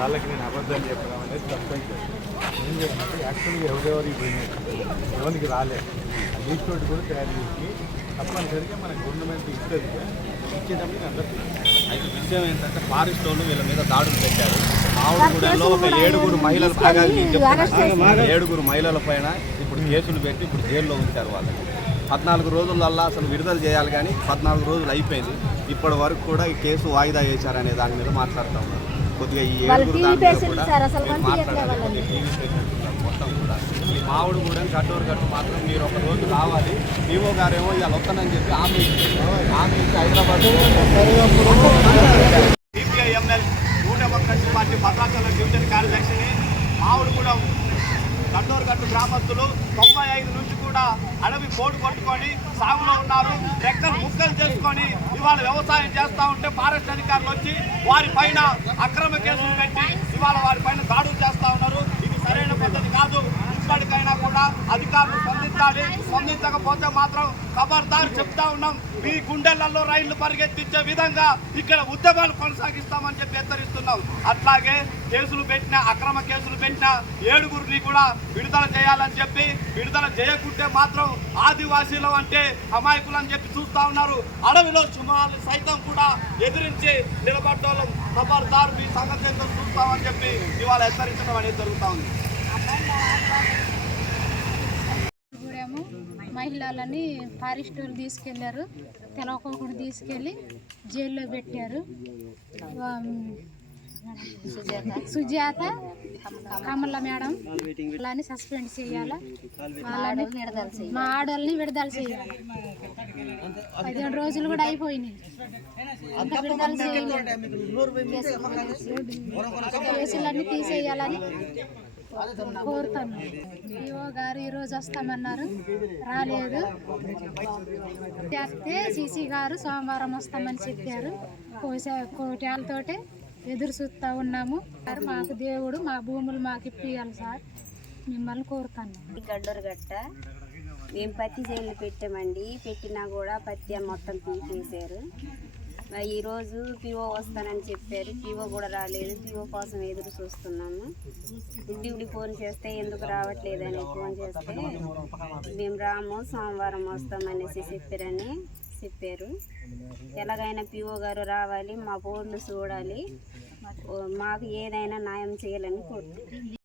వాళ్ళకి నేను అబద్ధాలు చెప్పడం అనేది తప్పైతే ఏం చేయాలంటే యాక్చువల్గా ఎవరెవరికి పోయినాయి ఎవరికి రాలేదు ఆ లీస్ట్ తోటి కూడా తయారు చేసి తప్పనిసరిగా మనకు గవర్నమెంట్ ఇస్తుంది ఇచ్చేటప్పుడు అందరికీ. అయితే విషయం ఏంటంటే ఫారెస్ట్ వాళ్ళు వీళ్ళ మీద దాడులు పెట్టారు. ఆవుడుగూడెంలో ఒక 7 మహిళల భాగాన్ని చెప్తున్నారు. 7 మహిళల పైన ఇప్పుడు కేసులు పెట్టి ఇప్పుడు జైల్లో ఉంచారు. వాళ్ళకి 14 రోజులల్లా అసలు విడుదల చేయాలి, కానీ 14 రోజులు అయిపోయింది. ఇప్పటి వరకు కూడా ఈ కేసు వాయిదా వేశారనే దాని మీద మాట్లాడుతూ ఉన్నారు. కొద్దిగా ఈ 7 దాని మీద కూడా మాట్లాడాలి. టీవీ స్టేషన్ మొత్తం కూడా ఈ మావుడుగూడెం గట్టు మాత్రం మీరు ఒక రోజు రావాలి. ఈవో గారేమో ఇవాళ వస్తానని చెప్పి ఆమె హైదరాబాద్ సిపిఐఎంఎల్ 101 పార్టీ భద్రాచలం డివిజన్ కార్యదర్శిని మావుడుగూడెం గట్టు గ్రామస్తులు 95 నుంచి కూడా అడవి పోటు కొట్టుకొని సాగులో ఉన్నారు. రెక్కలు ముక్కలు చేసుకొని ఇవాళ వ్యవసాయం చేస్తూ ఉంటే ఫారెస్ట్ అధికారులు వచ్చి వారి పైన అక్రమ కేసులు పెట్టి ఇవాళ వారి పైన దాడులు చేస్తూ ఉన్నారు. ఇది సరైన పద్ధతి కాదు. ఇప్పటికైనా కూడా అధికారులు స్పందించాలి. స్పందించకపోతే మాత్రం ఖబర్దారు చెప్తా ఉన్నాం. మీ గుండెలలో రైళ్లు పరిగెత్తించే విధంగా ఇక్కడ ఉద్యమాలు కొనసాగిస్తామని చెప్పి హెచ్చరిస్తున్నాం. అట్లాగే కేసులు పెట్టిన అక్రమ కేసులు పెట్టిన 7గురిని కూడా విడుదల చేయాలని చెప్పి, విడుదల చేయకుంటే మాత్రం ఆదివాసీలు అంటే అమాయకులు అని చెప్పి చూస్తా ఉన్నారు. అడవిలో సుమారు సైతం కూడా ఎదిరించి నిలబడ్డోళ్ళం. ఖబర్దారు మీ సంగతి ఎంతో చూస్తామని చెప్పి ఇవాళ హెచ్చరించడం అనేది జరుగుతూ ఉంది. మహిళలని ఫారెస్ట్ వాళ్ళు తీసుకెళ్లారు. తెలవకోకుండా తీసుకెళ్ళి జైల్లో పెట్టారు. సుజాత కమల మేడం వాళ్ళని సస్పెండ్ చేయాలి. వాళ్ళని మా ఆడవాళ్ళని విడుదల చేయాలి. 15 రోజులు కూడా అయిపోయినాయి, ఇంకా విడుదల చేయాలి. కేసులన్నీ తీసేయాలని కోరుతాను. ఈవో గారు ఈరోజు వస్తామన్నారు, రాలేదు. చేస్తే సీసీ గారు సోమవారం వస్తామని చెప్పారు. కోటాలతోటే ఎదురు చూస్తూ ఉన్నాము. మాకు దేవుడు మా భూములు మాకు ఇప్పియాలి సార్, మిమ్మల్ని కోరుతాను. గడ్డోరగట్ట మేము పత్తి చేనులు పెట్టామండి. పెట్టినా కూడా పత్తి మొత్తం తీసేశారు. ఈరోజు పిఓ వస్తానని చెప్పారు. పిఓ కూడా రాలేదు. పిఓ కోసం ఎదురు చూస్తున్నాము. డ్యూటీ ఫోన్ చేస్తే ఎందుకు రావట్లేదని ఫోన్ చేస్తే మేము రాము, సోమవారం వస్తామనేసి చెప్పారు. ఎలాగైనా పిఓ గారు రావాలి, మా బోర్లు చూడాలి, మాకు ఏదైనా న్యాయం చేయాలని కోరుతున్నాం.